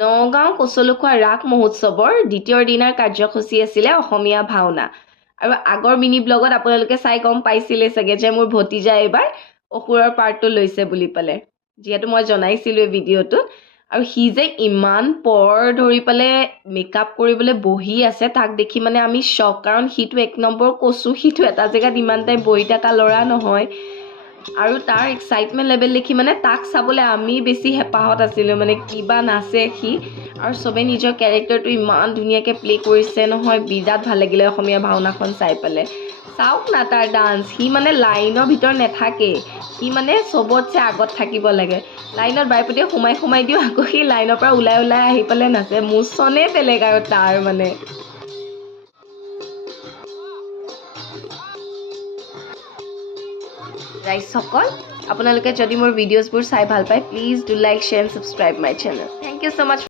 নগাঁও কচলুখোৱা ৰাস মহোৎসৱৰ দ্বিতীয় দিনাৰ কাৰ্যসূচী আছিলে অসমীয়া ভাওনা আৰু আগৰ মিনি ব্লগত আপোনালোকে চাই গম পাইছিলে চাগে যে মোৰ ভতিজা এইবাৰ অসুৰৰ পাৰ্টটো লৈছে বুলি পালে যিহেতু মই জনাইছিলোঁ এই ভিডিঅ'টোত আৰু সি যে ইমান পৰ ধৰি পালে মেকআপ কৰিবলৈ বহি আছে তাক দেখি মানে আমি শ্বক কাৰণ সিটো এক নম্বৰ কচু সিটো এটা জেগাত ইমান টাইম বহি থকা ল'ৰা নহয় আৰু তাৰ এক্সাইটমেণ্ট লেভেল দেখি মানে তাক চাবলৈ আমি বেছি হেঁপাহত আছিলোঁ মানে কিবা নাচে সি আৰু চবে নিজৰ কেৰেক্টাৰটো ইমান ধুনীয়াকৈ প্লে কৰিছে নহয় বিৰাট ভাল লাগিলে অসমীয়া ভাওনাখন চাই পেলাই চাওক না তাৰ ডান্স সি মানে লাইনৰ ভিতৰত নাথাকে সি মানে চবতছে আগত থাকিব লাগে লাইনত বাইপতিয়ে সোমাই দিওঁ আকৌ সি লাইনৰ পৰা ওলাই আহি পেলাই নাচে মোচনেই বেলেগ আৰু তাৰ মানে ৰাইজসকল আপোনালোকে যদি মোৰ ভিডিঅ'ছবোৰ চাই ভাল পায় please do like share and subscribe my channel thank you so' much